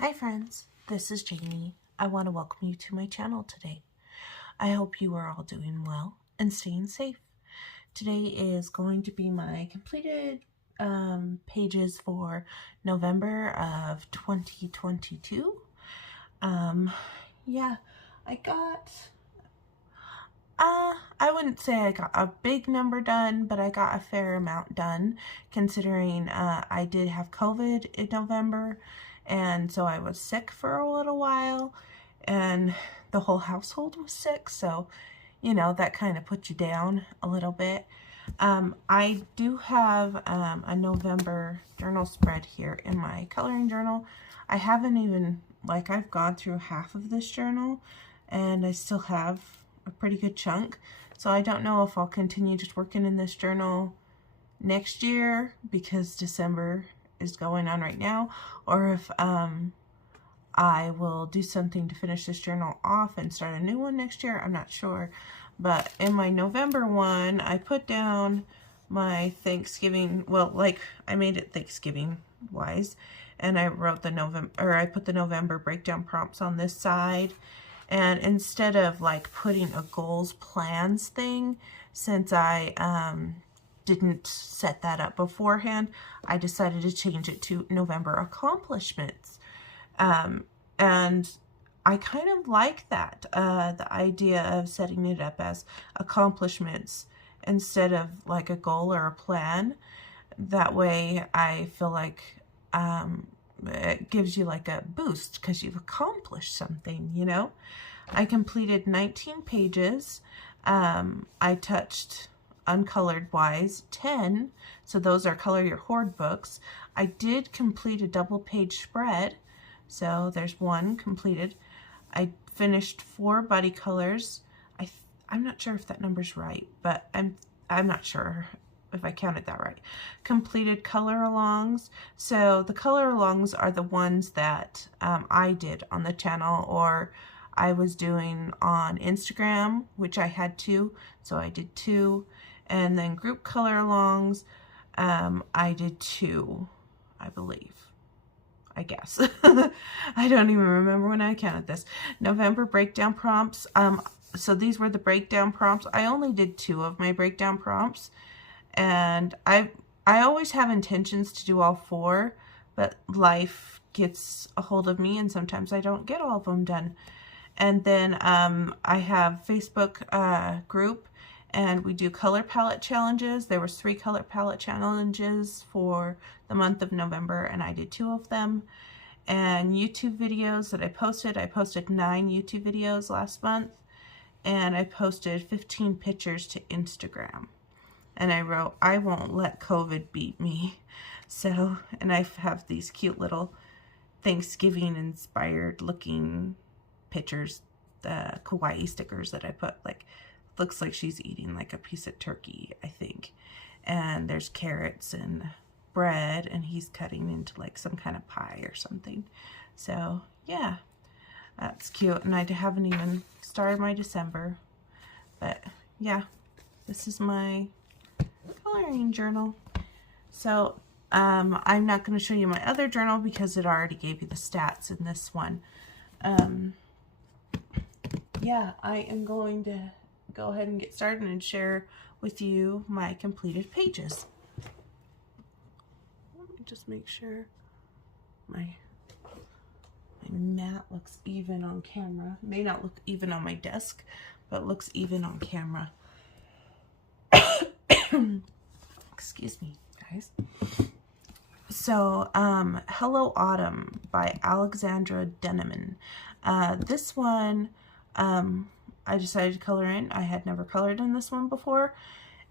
Hi friends, this is Jamie. I want to welcome you to my channel today. I hope you are all doing well and staying safe. Today is going to be my completed pages for November of 2022. Yeah, I got, I wouldn't say I got a big number done, but I got a fair amount done considering I did have COVID in November. And so I was sick for a little while and the whole household was sick. So, you know, that kind of put you down a little bit. I do have a November journal spread here in my coloring journal. I haven't even, I've gone through half of this journal and I still have a pretty good chunk. So I don't know if I'll continue just working in this journal next year because December is going on right now, or if I will do something to finish this journal off and start a new one next year. I'm not sure. But in my November one, I put down my Thanksgiving, I made it Thanksgiving wise, and I wrote I put the November breakdown prompts on this side. And instead of putting a goals plans thing, since I didn't set that up beforehand, I decided to change it to November accomplishments. And I kind of like that, the idea of setting it up as accomplishments instead of a goal or a plan. That way I feel like it gives you a boost because you've accomplished something, you know. I completed 19 pages. I touched uncolored wise 10, so those are Color Your Hoard books. I did complete a double page spread, so there's one completed. I finished 4 buddy colors. I'm not sure if that number's right, but I'm not sure if I counted that right. Completed color alongs. So the color alongs are the ones that I did on the channel, or I was doing on Instagram, which I had 2, so I did 2. And then group color alongs, I did 2, I believe. I guess. I don't even remember when I counted this. November breakdown prompts. So these were the breakdown prompts. I only did 2 of my breakdown prompts. And I always have intentions to do all 4, but life gets a hold of me and sometimes I don't get all of them done. And then I have Facebook group, and we do color palette challenges. There was 3 color palette challenges for the month of November, and I did 2 of them. And YouTube videos that I posted 9 YouTube videos last month, and I posted 15 pictures to Instagram. And I wrote, I won't let COVID beat me. So, and I have these cute little Thanksgiving inspired looking pictures, the kawaii stickers that I put, looks like she's eating a piece of turkey, I think. And there's carrots and bread, and he's cutting into some kind of pie or something. So yeah, that's cute. And I haven't even started my December, but yeah, this is my coloring journal. So I'm not going to show you my other journal because it already gave you the stats in this one. Yeah, I am going to go ahead and get started and share with you my completed pages. Let me just make sure my mat looks even on camera. It may not look even on my desk, but looks even on camera. Excuse me, guys. So, Hello Autumn by Alexandra Denneman. This one, I decided to color in. I had never colored in this one before,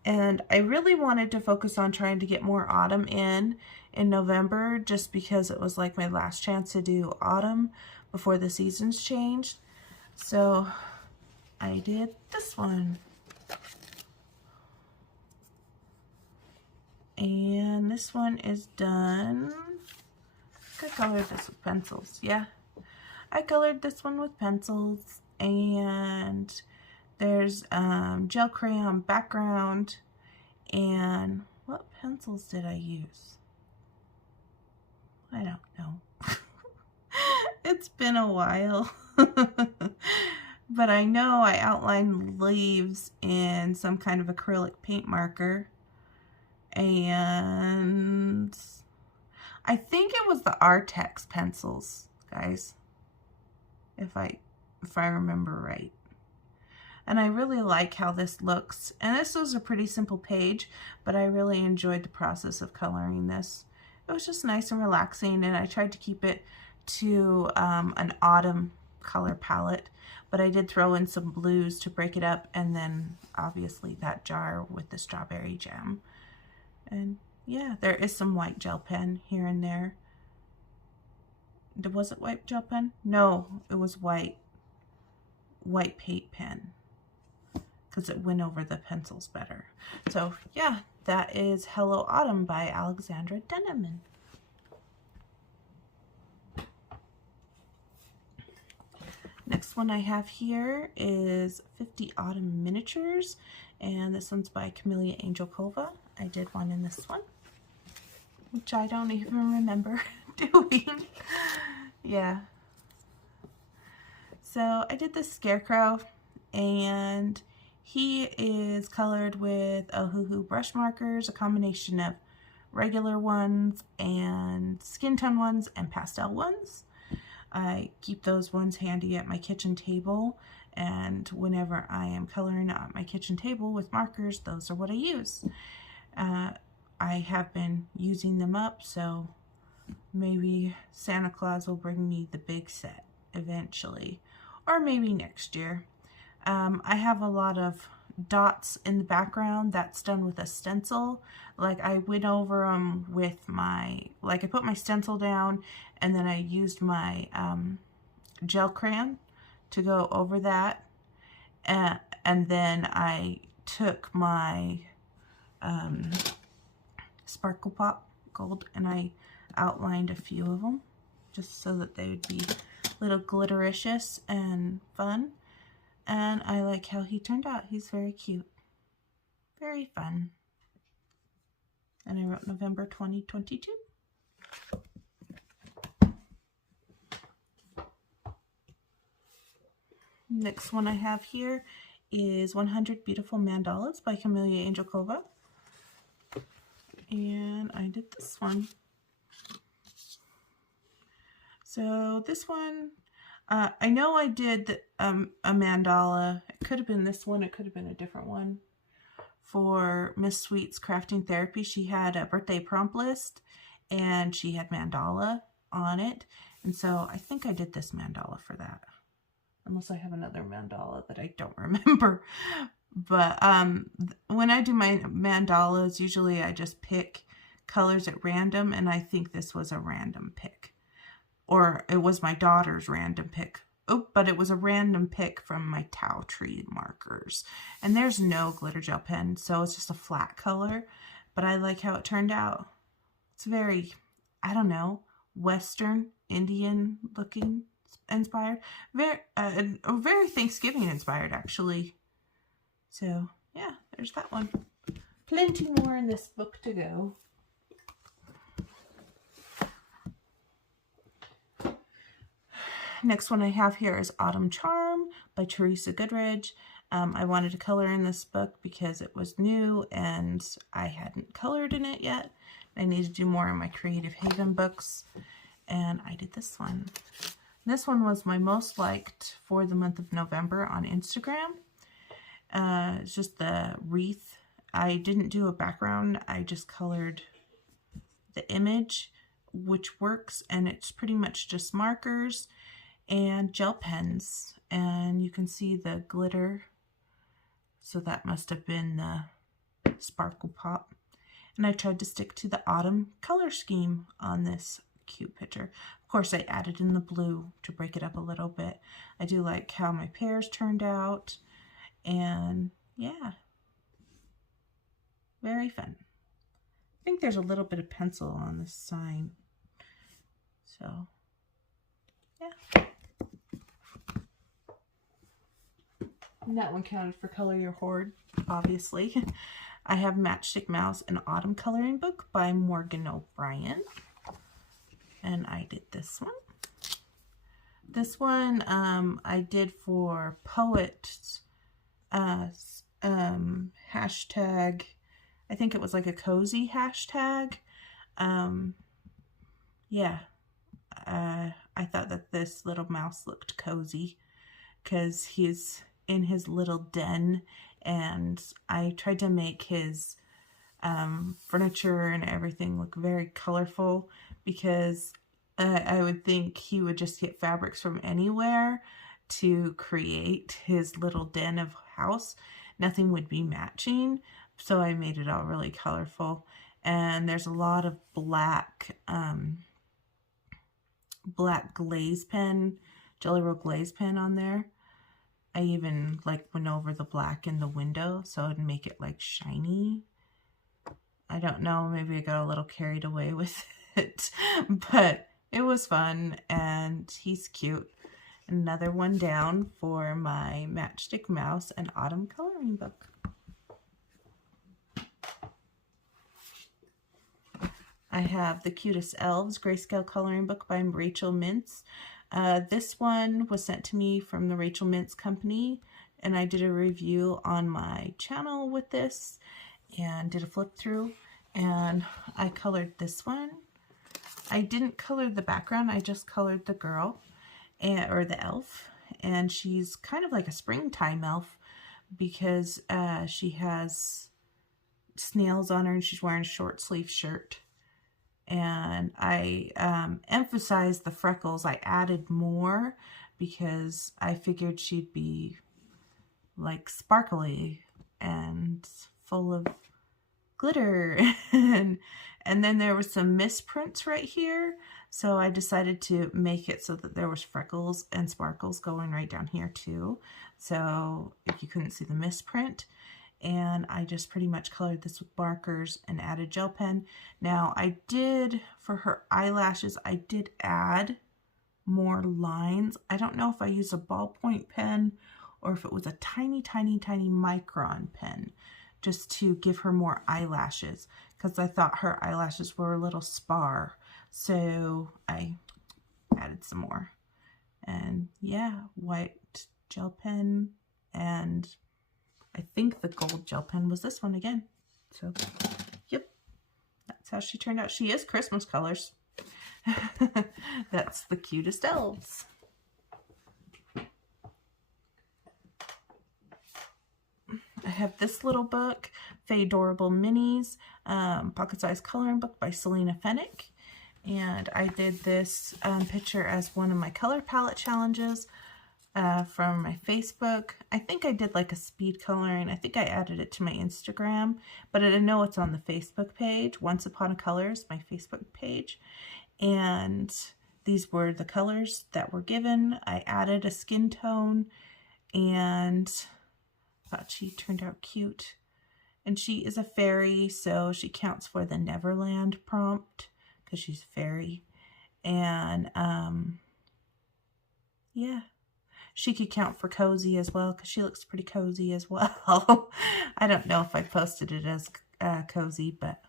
and I really wanted to focus on trying to get more autumn in November, just because it was my last chance to do autumn before the seasons changed. So I did this one. And this one is done. I colored this with pencils. Yeah, I colored this one with pencils, and there's gel crayon background. And what pencils did I use? I don't know. It's been a while. But I know I outlined leaves in some kind of acrylic paint marker. And I think it was the Artex pencils, guys, if I remember right. And I really like how this looks. And this was a pretty simple page, but I really enjoyed the process of coloring this. It was just nice and relaxing, and I tried to keep it to an autumn color palette, but I did throw in some blues to break it up, and then obviously that jar with the strawberry jam. And yeah, there is some white gel pen here and there. Was it white gel pen? No, it was white paint pen, because it went over the pencils better. So yeah, that is Hello Autumn by Alexandra Denneman. Next one I have here is 50 Autumn Miniatures, and this one's by Camellia Angelkova. I did one in this one, which I don't even remember doing. Yeah. So I did this scarecrow, and he is colored with Ohuhu brush markers, a combination of regular ones and skin tone ones and pastel ones. I keep those ones handy at my kitchen table, and whenever I am coloring at my kitchen table with markers, those are what I use. I have been using them up, so maybe Santa Claus will bring me the big set eventually, or maybe next year. I have a lot of dots in the background that's done with a stencil. Like I went over them with my, I put my stencil down, and then I used my gel crayon to go over that, and then I took my Sparkle Pop Gold and I outlined a few of them just so that they would be a little glittericious and fun. And I like how he turned out. He's very cute. Very fun. And I wrote November 2022. Next one I have here is 100 Beautiful Mandalas by Camellia Angelkova. And I did this one. So this one, I know I did a mandala. It could have been this one. It could have been a different one. For Miss Sweet's Crafting Therapy, she had a birthday prompt list, and she had mandala on it. And so I think I did this mandala for that. Unless I have another mandala that I don't remember. But when I do my mandalas, usually I just pick colors at random, and I think this was a random pick. Or it was my daughter's random pick. Oh, but it was a random pick from my Tau Tree markers. And there's no glitter gel pen, so it's just a flat color. But I like how it turned out. It's very, I don't know, Western, Indian looking inspired. Very Thanksgiving inspired, actually. So, yeah, there's that one. Plenty more in this book to go. Next one I have here is Autumn Charm by Teresa Goodridge. I wanted to color in this book because it was new and I hadn't colored in it yet. I need to do more in my Creative Haven books, and I did this one. This one was my most liked for the month of November on Instagram. It's just the wreath. I didn't do a background. I just colored the image, which works, and it's pretty much just markers and gel pens, and you can see the glitter, so that must have been the Sparkle Pop. And I tried to stick to the autumn color scheme on this cute picture. Of course, I added in the blue to break it up a little bit. I do like how my pears turned out, and yeah, very fun. I think there's a little bit of pencil on this sign, so yeah. And that one counted for Color Your Hoard, obviously. I have Matchstick Mouse, an autumn coloring book by Morgan O'Brien. And I did this one. This one I did for poets hashtag. I think it was like a cozy hashtag. Yeah, I thought that this little mouse looked cozy because he's in his little den, and I tried to make his furniture and everything look very colorful because I would think he would just get fabrics from anywhere to create his little den of house. Nothing would be matching, so I made it all really colorful. And there's a lot of black glaze pen, Jelly Roll glaze pen on there. I even like went over the black in the window so it'd make it like shiny. I don't know, maybe I got a little carried away with it, but it was fun and he's cute. Another one down for my Matchstick Mouse and Autumn coloring book. I have the Cutest Elves Grayscale Coloring Book by Rachel Mintz. This one was sent to me from the Rachel Mintz company, and I did a review on my channel with this and did a flip through, and I colored this one. I didn't color the background, I just colored the girl, or the elf, and she's kind of like a springtime elf because she has snails on her and she's wearing a short sleeve shirt. And I emphasized the freckles. I added more because I figured she'd be like sparkly and full of glitter. and then there was some misprints right here. So I decided to make it so that there was freckles and sparkles going right down here too. So if you couldn't see the misprint. And I just pretty much colored this with markers and added gel pen. Now I did, for her eyelashes, I did add more lines. I don't know if I used a ballpoint pen or if it was a tiny, tiny, tiny micron pen just to give her more eyelashes because I thought her eyelashes were a little spar. So I added some more. And yeah, white gel pen, and I think the gold gel pen was this one again. So, yep, that's how she turned out. She is Christmas colors. That's the Cutest Elves. I have this little book, Fadorable Minis, Pocket Size Coloring Book by Selena Fennick. And I did this picture as one of my color palette challenges from my Facebook. I think I did like a speed coloring. I think I added it to my Instagram, but I know it's on the Facebook page, Once Upon a Colors, my Facebook page. And these were the colors that were given. I added a skin tone and thought she turned out cute. And she is a fairy, so she counts for the Neverland prompt because she's a fairy. And yeah. She could count for cozy as well because she looks pretty cozy as well. I don't know if I posted it as cozy, but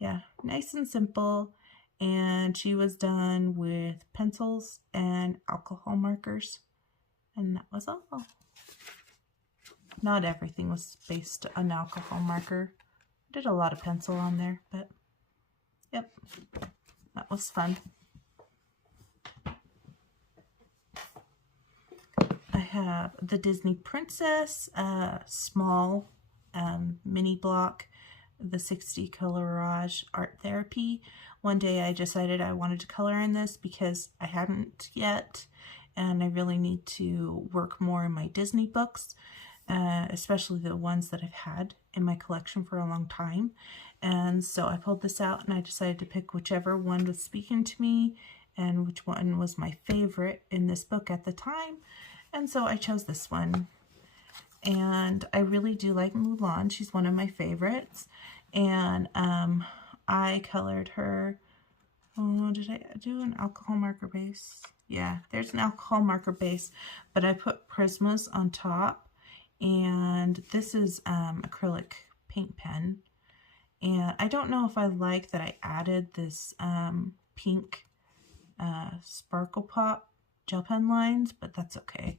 yeah, nice and simple. And she was done with pencils and alcohol markers. And that was all. Not everything was based on alcohol marker. I did a lot of pencil on there, but yep, that was fun. I have the Disney Princess small mini block, the 60 Colorage Art Therapy. One day I decided I wanted to color in this because I hadn't yet, and I really need to work more in my Disney books, especially the ones that I've had in my collection for a long time. And so I pulled this out and I decided to pick whichever one was speaking to me and which one was my favorite in this book at the time. And so I chose this one. And I really do like Mulan. She's one of my favorites. And I colored her. Oh, did I do an alcohol marker base? Yeah, there's an alcohol marker base, but I put Prismas on top. And this is acrylic paint pen. And I don't know if I like that I added this pink sparkle pop gel pen lines, but that's okay.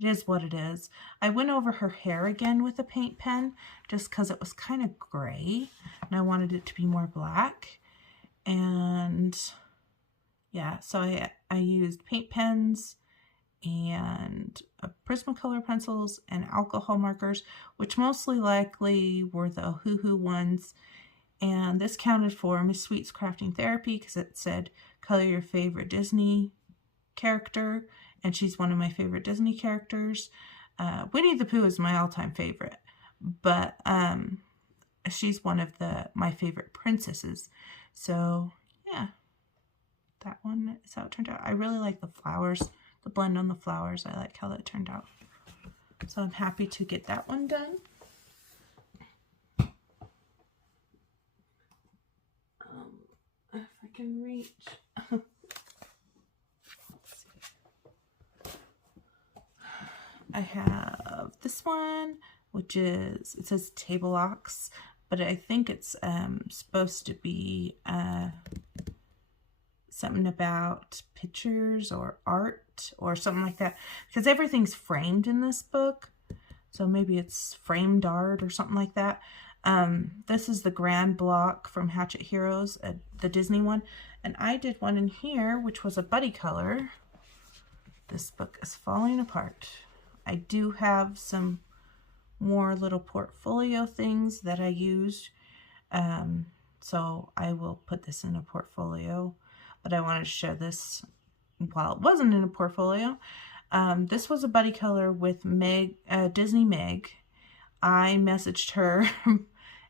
It is what it is. I went over her hair again with a paint pen just because it was kind of gray and I wanted it to be more black. And yeah, so I used paint pens and Prismacolor pencils and alcohol markers, which mostly likely were the Hoo-Hoo ones. And this counted for Miss Sweet's Crafting Therapy because it said color your favorite Disney character, and she's one of my favorite Disney characters. Winnie the Pooh is my all-time favorite, but she's one of my favorite princesses. So yeah, that one is how it turned out. I really like the flowers, the blend on the flowers. I like how that turned out. So I'm happy to get that one done. If I can reach. I have this one, which is, it says Table Locks, but I think it's supposed to be something about pictures or art or something like that, because everything's framed in this book. So maybe it's framed art or something like that. This is the Grand Block from Hatchet Heroes, the Disney one. And I did one in here, which was a buddy color. This book is falling apart. I do have some more little portfolio things that I used. So I will put this in a portfolio, but I wanted to show this while it wasn't in a portfolio. This was a buddy color with Meg, Disney Meg. I messaged her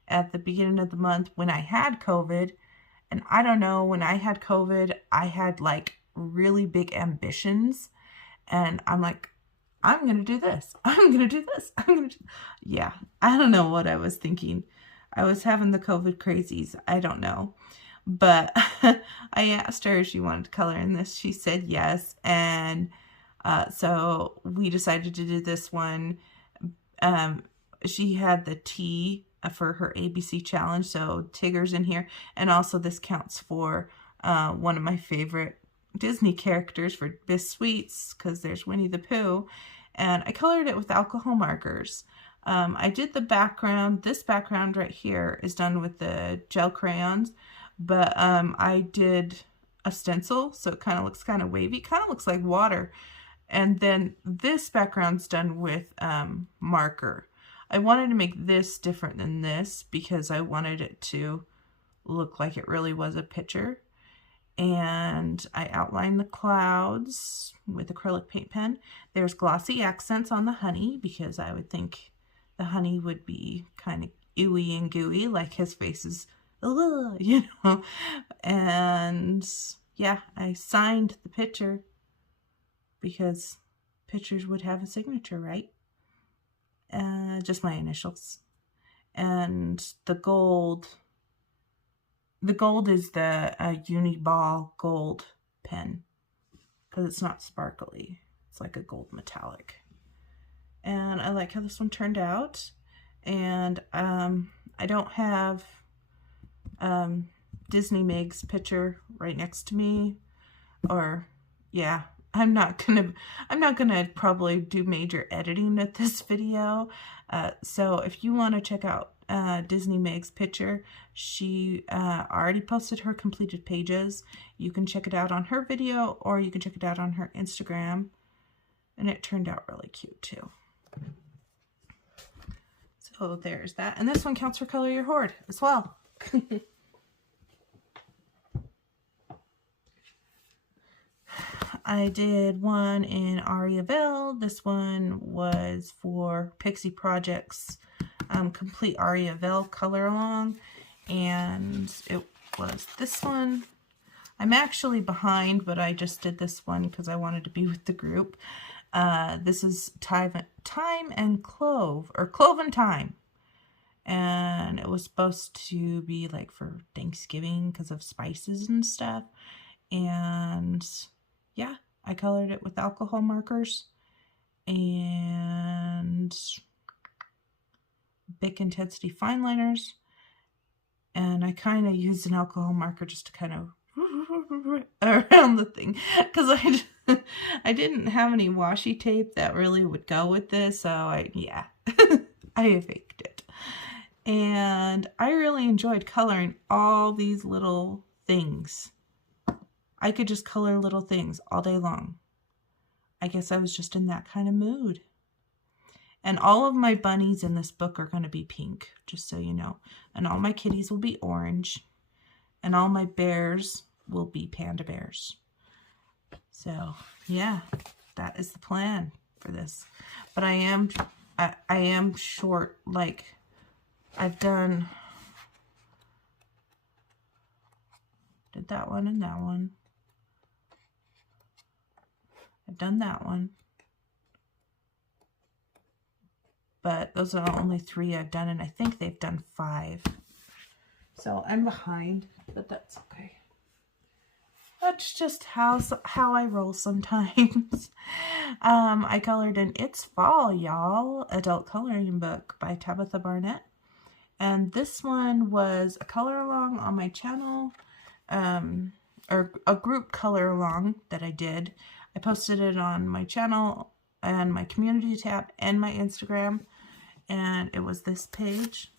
at the beginning of the month when I had COVID. And I don't know, when I had COVID, I had like really big ambitions. And I'm like, I'm going to do this. I'm going to do this. Yeah, I don't know what I was thinking. I was having the COVID crazies. I don't know. But I asked her if she wanted to color in this. She said yes. And so we decided to do this one. She had the T for her ABC challenge. So Tigger's in here. And also this counts for one of my favorite Disney characters for Miss Sweets, because there's Winnie the Pooh. And I colored it with alcohol markers. I did the background. This background right here is done with the gel crayons, but I did a stencil, so it kind of looks kind of wavy, kind of looks like water. And then this background's done with marker. I wanted to make this different than this because I wanted it to look like it really was a picture. And I outlined the clouds with acrylic paint pen. There's glossy accents on the honey because I would think the honey would be kind of ooey and gooey, like his face is, you know. And yeah, I signed the picture because pictures would have a signature, right? Just my initials. And the gold is the Uniball gold pen because it's not sparkly. It's like a gold metallic. And I like how this one turned out. And I don't have Disney Meg's picture right next to me. Or yeah, I'm not gonna probably do major editing with this video. So if you want to check out Disney Meg's picture, she already posted her completed pages. You can check it out on her video, or you can check it out on her Instagram, and it turned out really cute too. So there's that, and this one counts for Color Your Hoard as well. I did one in Ariaville. This one was for Pixie Project's complete Ariaville color along, and it was this one. I'm actually behind, but I just did this one because I wanted to be with the group. This is Thyme and Clove, or Clove and Thyme, and it was supposed to be like for Thanksgiving because of spices and stuff. And yeah, I colored it with alcohol markers and Bic Intensity fine liners, and I kind of used an alcohol marker just to kind of around the thing because I didn't have any washi tape that really would go with this, so I faked it. And I really enjoyed coloring all these little things. I could just color little things all day long. I guess I was just in that kind of mood. And all of my bunnies in this book are going to be pink, just so you know. And all my kitties will be orange. And all my bears will be panda bears. So, yeah, that is the plan for this. But I am short, like, did that one and that one. I've done that one. But those are the only 3 I've done, and I think they've done 5. So I'm behind, but that's okay. That's just how I roll sometimes. I colored in It's Fall, Y'all, adult coloring book by Tabitha Barnett. And this one was a color along on my channel, or a group color along that I did. I posted it on my channel and my community tab and my Instagram, and it was this page.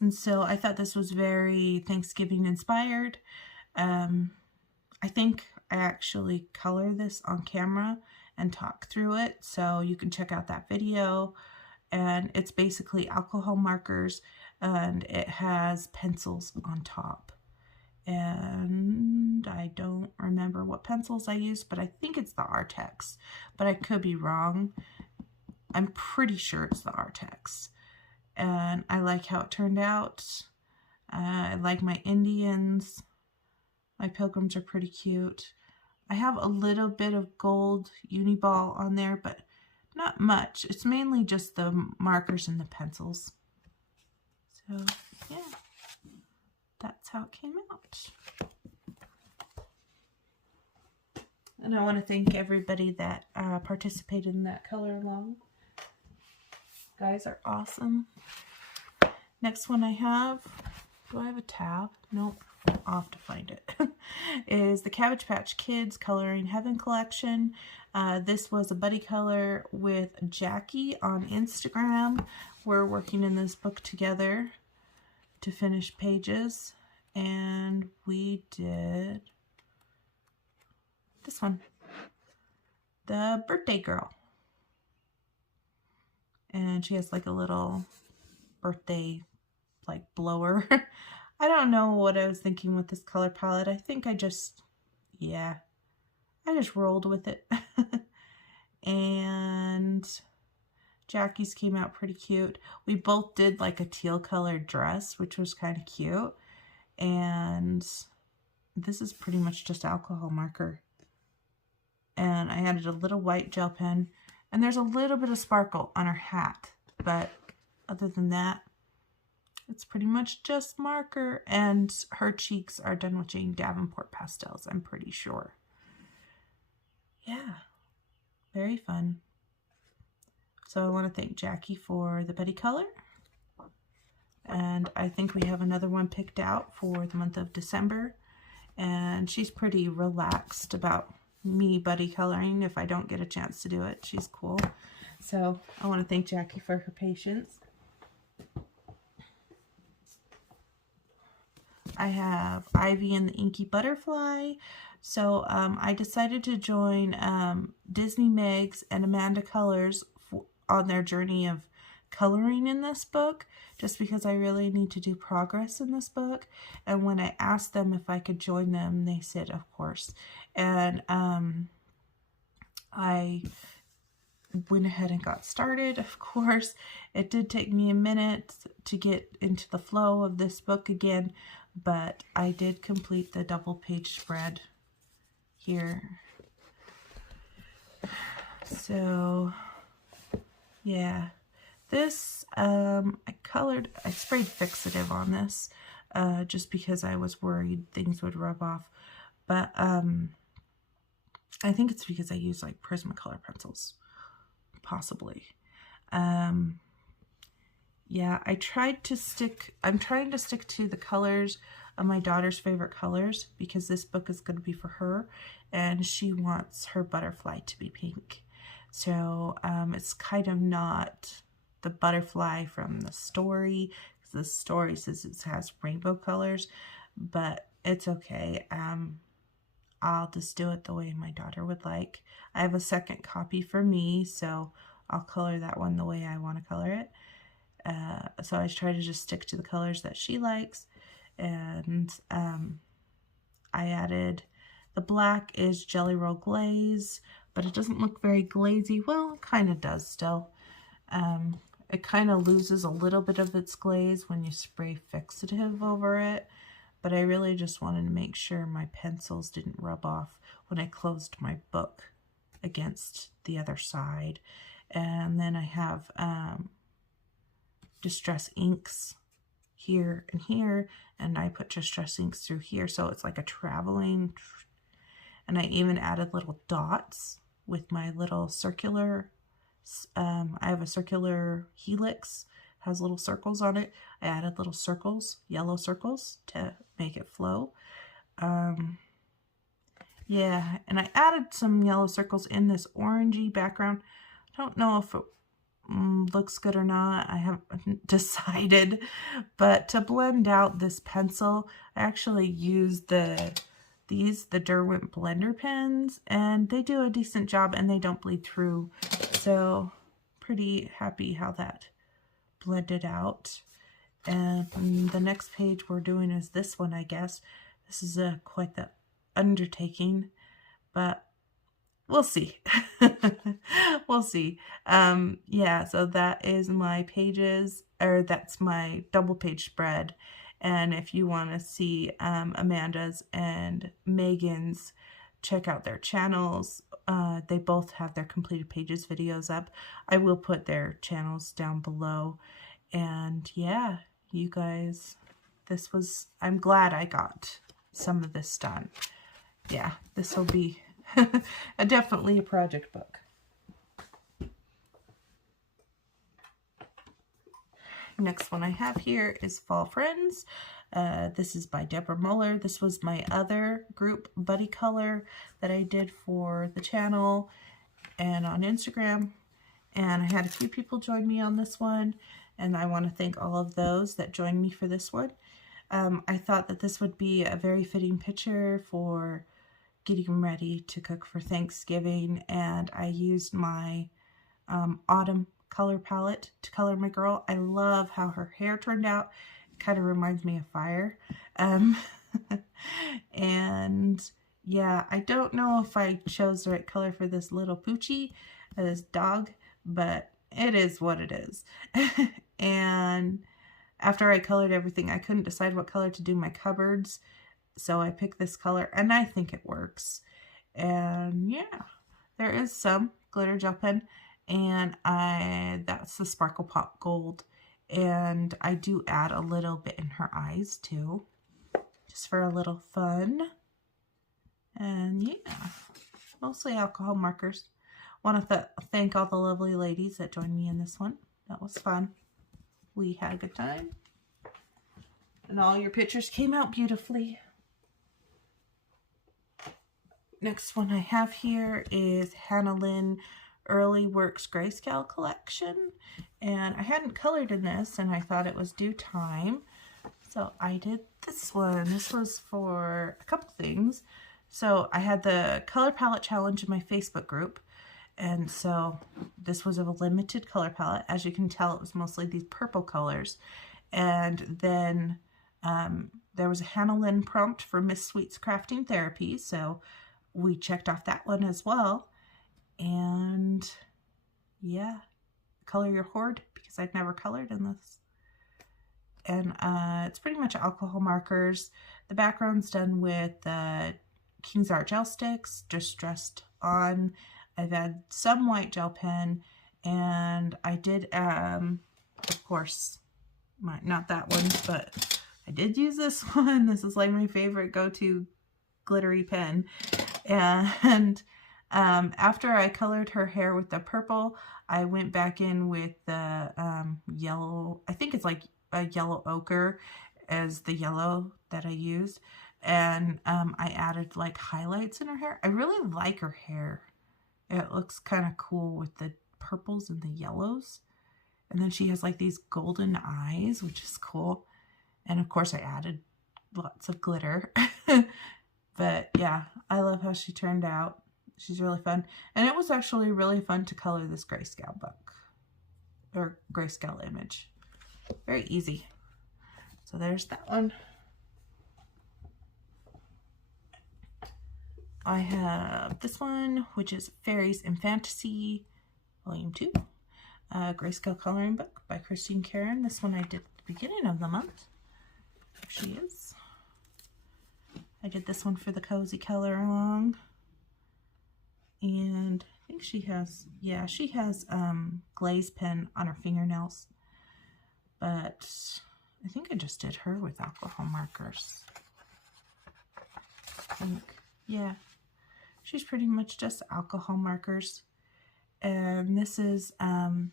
And so I thought this was very Thanksgiving inspired. I think I actually color this on camera and talk through it, so you can check out that video. And it's basically alcohol markers, and it has pencils on top. And I don't remember what pencils I used, but I think it's the Artex, but I could be wrong. I'm pretty sure it's the Artex. And I like how it turned out. I like my Indians. My pilgrims are pretty cute. I have a little bit of gold Uniball on there, but not much. It's mainly just the markers and the pencils. So, yeah. That's how it came out. And I want to thank everybody that participated in that color along. You guys are awesome. Next one I have, do I have a tab? Nope, I'll have to find it. Is the Cabbage Patch Kids Coloring Heaven collection. This was a buddy color with Jackie on Instagram. We're working in this book together to finish pages, and we did this one, the birthday girl, and she has like a little birthday like blower. I don't know what I was thinking with this color palette. I think I just rolled with it. And Jackie's came out pretty cute. We both did like a teal colored dress, which was kind of cute. And this is pretty much just alcohol marker. And I added a little white gel pen. And there's a little bit of sparkle on her hat. But other than that, it's pretty much just marker. And her cheeks are done with Jane Davenport pastels, I'm pretty sure. Yeah, very fun. So I want to thank Jackie for the buddy color. And I think we have another one picked out for the month of December. And she's pretty relaxed about me buddy coloring if I don't get a chance to do it. She's cool. So I want to thank Jackie for her patience. I have Ivy and the Inky Butterfly. So I decided to join Disney Megs and Amanda Colors on their journey of coloring in this book, just because I really need to do progress in this book. And when I asked them if I could join them, they said of course. And I went ahead and got started. Of course, it did take me a minute to get into the flow of this book again, but I did complete the double page spread here. So yeah, this I sprayed fixative on this just because I was worried things would rub off, but I think it's because I use like Prismacolor pencils, possibly. Yeah, I'm trying to stick to the colors of my daughter's favorite colors because this book is going to be for her and she wants her butterfly to be pink. So it's kind of not the butterfly from the story. The story says it has rainbow colors, but it's okay. I'll just do it the way my daughter would like. I have a second copy for me, so I'll color that one the way I want to color it. So I try to just stick to the colors that she likes. And I added, the black is Jelly Roll Glaze, but it doesn't look very glazy. Well, it kind of does still. It kind of loses a little bit of its glaze when you spray fixative over it, but I really just wanted to make sure my pencils didn't rub off when I closed my book against the other side. And then I have Distress inks here and here, and I put Distress inks through here, so it's like a traveling. And I even added little dots with my little circular. I have a circular helix, has little circles on it. I added little circles, yellow circles, to make it flow. Yeah, and I added some yellow circles in this orangey background. I don't know if it looks good or not. I haven't decided, but to blend out this pencil, I actually used the Derwent blender pens, and they do a decent job and they don't bleed through. So pretty happy how that blended out. And the next page we're doing is this one, I guess. This is quite the undertaking, but we'll see. We'll see. Yeah, so that is my pages, or that's my double page spread. And if you want to see Amanda's and Megan's, check out their channels. They both have their completed pages videos up. I will put their channels down below. And yeah, you guys, I'm glad I got some of this done. Yeah, this will be definitely a project book. Next one I have here is Fall Friends. This is by Deborah Muller. This was my other group, Buddy Color, that I did for the channel and on Instagram. And I had a few people join me on this one, and I want to thank all of those that joined me for this one. I thought that this would be a very fitting picture for getting ready to cook for Thanksgiving, and I used my autumn color palette to color my girl. I love how her hair turned out. It kind of reminds me of fire. And yeah, I don't know if I chose the right color for this little poochie, this dog, but it is what it is. And after I colored everything, I couldn't decide what color to do my cupboards, so I picked this color, and I think it works. And yeah, there is some glitter gel pen, and that's the Sparkle Pop Gold, and I do add a little bit in her eyes too, just for a little fun. And yeah, mostly alcohol markers. Want to thank all the lovely ladies that joined me in this one. That was fun. We had a good time, and all your pictures came out beautifully. Next one I have here is Hannah Lynn Early Works Grayscale Collection, and I hadn't colored in this, and I thought it was due time, so I did this one. This was for a couple things. So I had the color palette challenge in my Facebook group, and so this was a limited color palette. As you can tell, it was mostly these purple colors. And then there was a Hannah Lynn prompt for Miss Sweet's Crafting Therapy, so we checked off that one as well. And yeah, color your hoard, because I'd never colored in this. And it's pretty much alcohol markers. The background's done with King's Art gel sticks, distressed on. I've had some white gel pen, and I did, of course, not that one, but I did use this one. This is like my favorite go-to glittery pen. And after I colored her hair with the purple, I went back in with the yellow, I think it's like a yellow ochre, as the yellow that I used. And I added like highlights in her hair. I really like her hair. It looks kind of cool with the purples and the yellows. And then she has like these golden eyes, which is cool. And of course I added lots of glitter. But yeah, I love how she turned out. She's really fun. And it was actually really fun to color this grayscale book. Or grayscale image. Very easy. So there's that one. I have this one, which is Fairies in Fantasy, Volume 2. Grayscale coloring book by Christine Karen. This one I did at the beginning of the month. There she is. I did this one for the cozy color along. And I think she has, yeah, she has glaze pen on her fingernails. But I think I just did her with alcohol markers. I think, yeah. She's pretty much just alcohol markers. And this is, the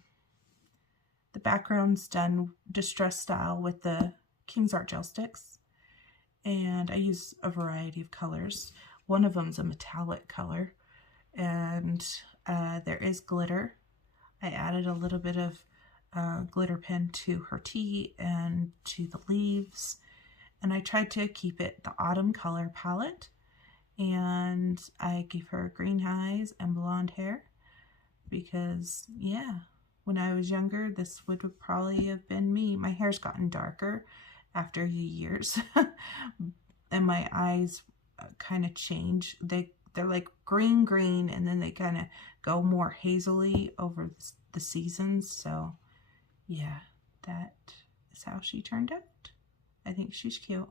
background's done distress style with the King's Art gel sticks. And I use a variety of colors. One of them's a metallic color. And there is glitter. I added a little bit of glitter pen to her tea and to the leaves. And I tried to keep it the autumn color palette. And I gave her green eyes and blonde hair because, yeah, when I was younger, this would probably have been me. My hair's gotten darker after years and my eyes kind of change. They're like green, and then they kind of go more hazily over the seasons. So, yeah, that is how she turned out. I think she's cute.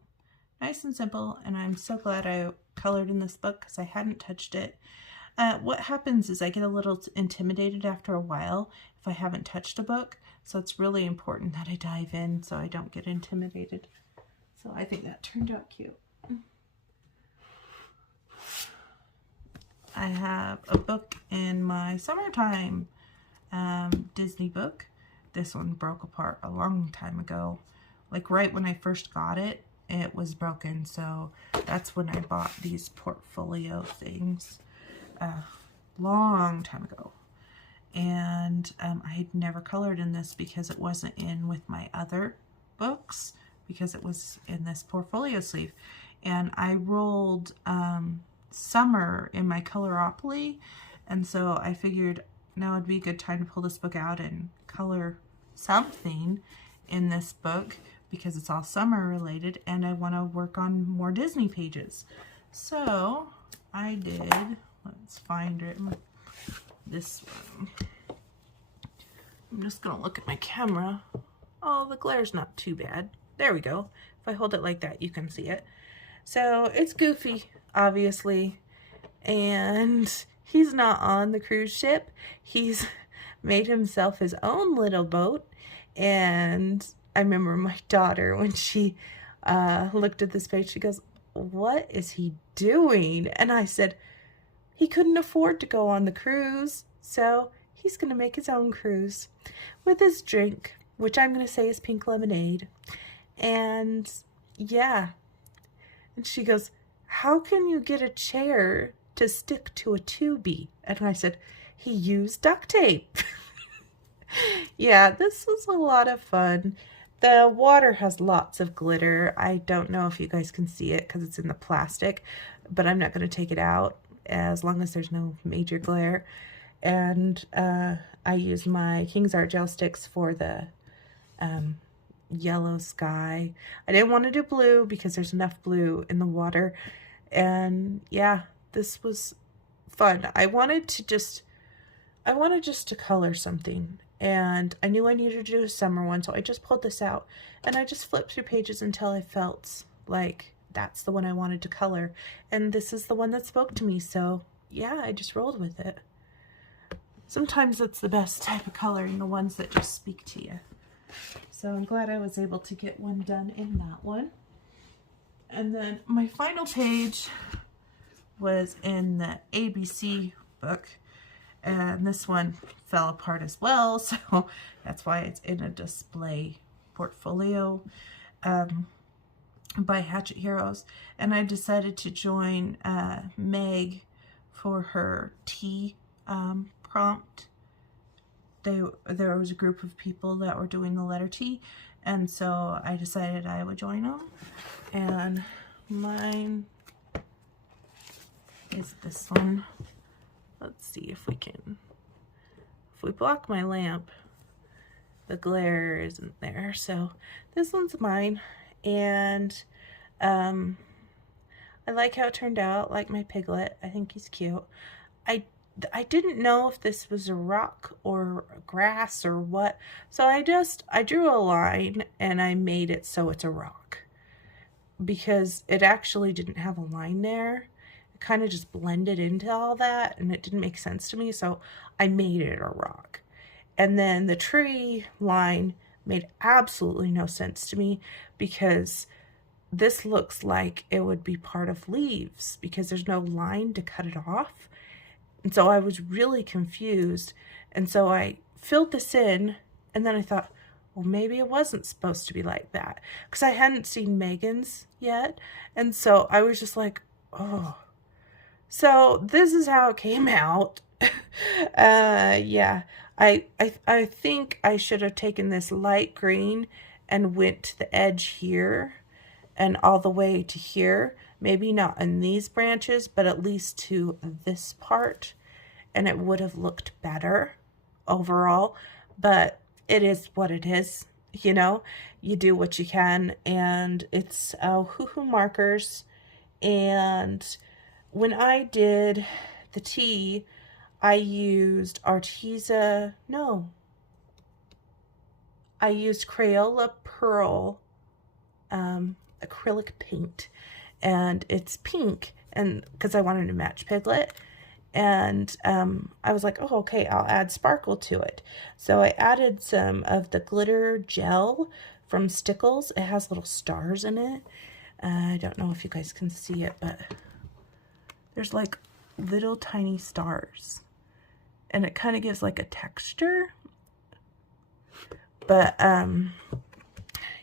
Nice and simple, and I'm so glad I colored in this book because I hadn't touched it. What happens is I get a little intimidated after a while if I haven't touched a book, so it's really important that I dive in so I don't get intimidated. So I think that turned out cute. I have a book in my summertime Disney book. This one broke apart a long time ago. Like right when I first got it, it was broken, so that's when I bought these portfolio things long time ago. And I had never colored in this because it wasn't in with my other books, because it was in this portfolio sleeve. And I rolled summer in my Coloropoly, and so I figured now would be a good time to pull this book out and color something in this book, because it's all summer related and I want to work on more Disney pages. So I did, let's find it, this one. I'm just going to look at my camera. Oh, the glare's not too bad. There we go. If I hold it like that, you can see it. So it's Goofy, obviously, and he's not on the cruise ship. He's made himself his own little boat, and I remember my daughter, when she looked at this page, she goes, "What is he doing?" And I said, he couldn't afford to go on the cruise, so he's going to make his own cruise with his drink, which I'm going to say is pink lemonade. And yeah. And she goes, "How can you get a chair to stick to a tubey?" And I said, he used duct tape. Yeah, this was a lot of fun. The water has lots of glitter. I don't know if you guys can see it because it's in the plastic, but I'm not going to take it out as long as there's no major glare. And I use my King's Art gel sticks for the yellow sky. I didn't want to do blue because there's enough blue in the water. And yeah, this was fun. I wanted just to color something. And I knew I needed to do a summer one, so I just pulled this out. And I just flipped through pages until I felt like that's the one I wanted to color. And this is the one that spoke to me, so yeah, I just rolled with it. Sometimes it's the best type of coloring, the ones that just speak to you. So I'm glad I was able to get one done in that one. And then my final page was in the ABC book. And this one fell apart as well, so that's why it's in a display portfolio. by Hatchet Heroes, and I decided to join Meg for her tea prompt. There was a group of people that were doing the letter T, and so I decided I would join them. And mine is this one. Let's see if we can, if we block my lamp, the glare isn't there. So this one's mine, and I like how it turned out, like my piglet. I think he's cute. I didn't know if this was a rock or grass or what, so I drew a line and I made it so it's a rock, because it actually didn't have a line there. It kind of just blended into all that and it didn't make sense to me, so I made it a rock. And then the tree line made absolutely no sense to me, because this looks like it would be part of leaves because there's no line to cut it off. And so I was really confused. And so I filled this in, and then I thought, well, maybe it wasn't supposed to be like that, because I hadn't seen Megan's yet. And so I was just like, oh. So this is how it came out. Yeah, I think I should have taken this light green and went to the edge here and all the way to here. Maybe not in these branches, but at least to this part, and it would have looked better overall. But it is what it is, you know. You do what you can, and it's hoo-hoo markers. And when I did the tea, I used I used Crayola Pearl acrylic paint, and it's pink, and because I wanted to match Piglet. And I was like, oh, okay, I'll add sparkle to it. So I added some of the glitter gel from Stickles. It has little stars in it. I don't know if you guys can see it, but there's like little tiny stars, and it kind of gives like a texture. But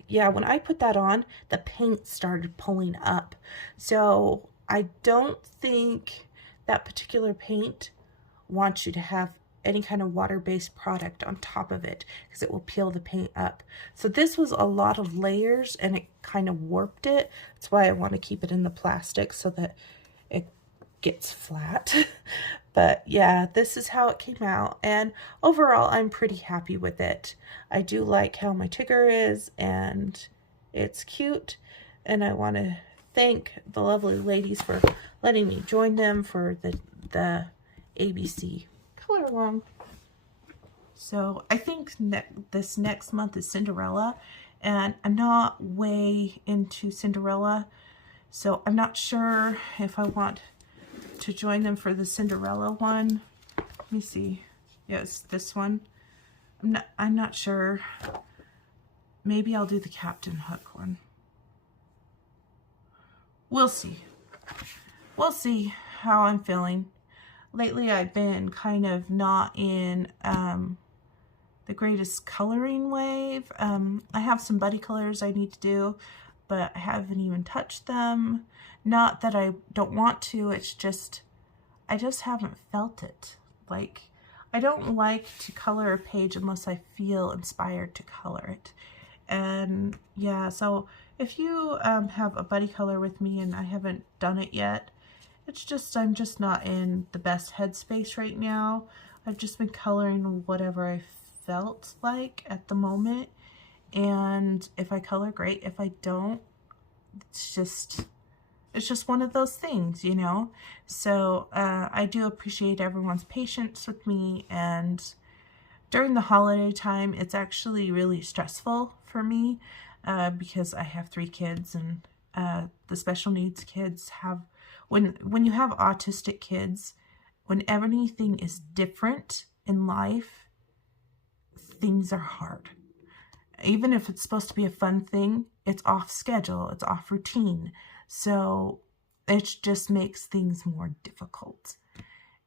yeah, when I put that on, the paint started pulling up. So I don't think that particular paint wants you to have any kind of water-based product on top of it, because it will peel the paint up. So this was a lot of layers, and it kind of warped it. That's why I want to keep it in the plastic so that it gets flat. But yeah, this is how it came out, and overall I'm pretty happy with it. I do like how my Tigger is, and it's cute, and I want to thank the lovely ladies for letting me join them for the ABC color along. So I think this next month is Cinderella, and I'm not way into Cinderella, so I'm not sure if I want to join them for the Cinderella one. Let me see. Yes, this one. I'm not sure. Maybe I'll do the Captain Hook one. We'll see. We'll see how I'm feeling. Lately I've been kind of not in the greatest coloring wave. I have some buddy colors I need to do, but I haven't even touched them. Not that I don't want to, it's just, I just haven't felt it. Like, I don't like to color a page unless I feel inspired to color it. And yeah, so if you have a buddy color with me and I haven't done it yet, it's just, I'm just not in the best headspace right now. I've just been coloring whatever I felt like at the moment. And if I color, great. If I don't, it's just one of those things, you know. So I do appreciate everyone's patience with me, and during the holiday time it's actually really stressful for me because I have 3 kids, and the special needs kids have, when you have autistic kids, when everything is different in life, things are hard. Even if it's supposed to be a fun thing, it's off schedule, it's off routine. So it just makes things more difficult.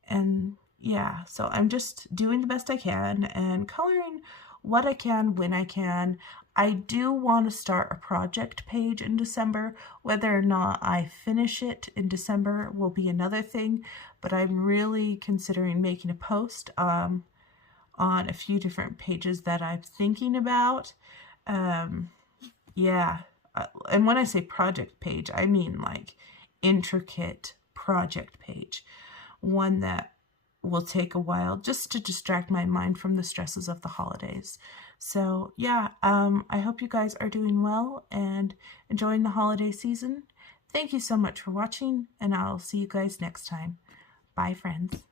And yeah, so I'm just doing the best I can and coloring what I can when I can. I do want to start a project page in December. Whether or not I finish it in December will be another thing, but I'm really considering making a post on a few different pages that I'm thinking about. Yeah, and when I say project page, I mean like intricate project page, one that will take a while just to distract my mind from the stresses of the holidays. So yeah, I hope you guys are doing well and enjoying the holiday season. Thank you so much for watching, and I'll see you guys next time. Bye, friends.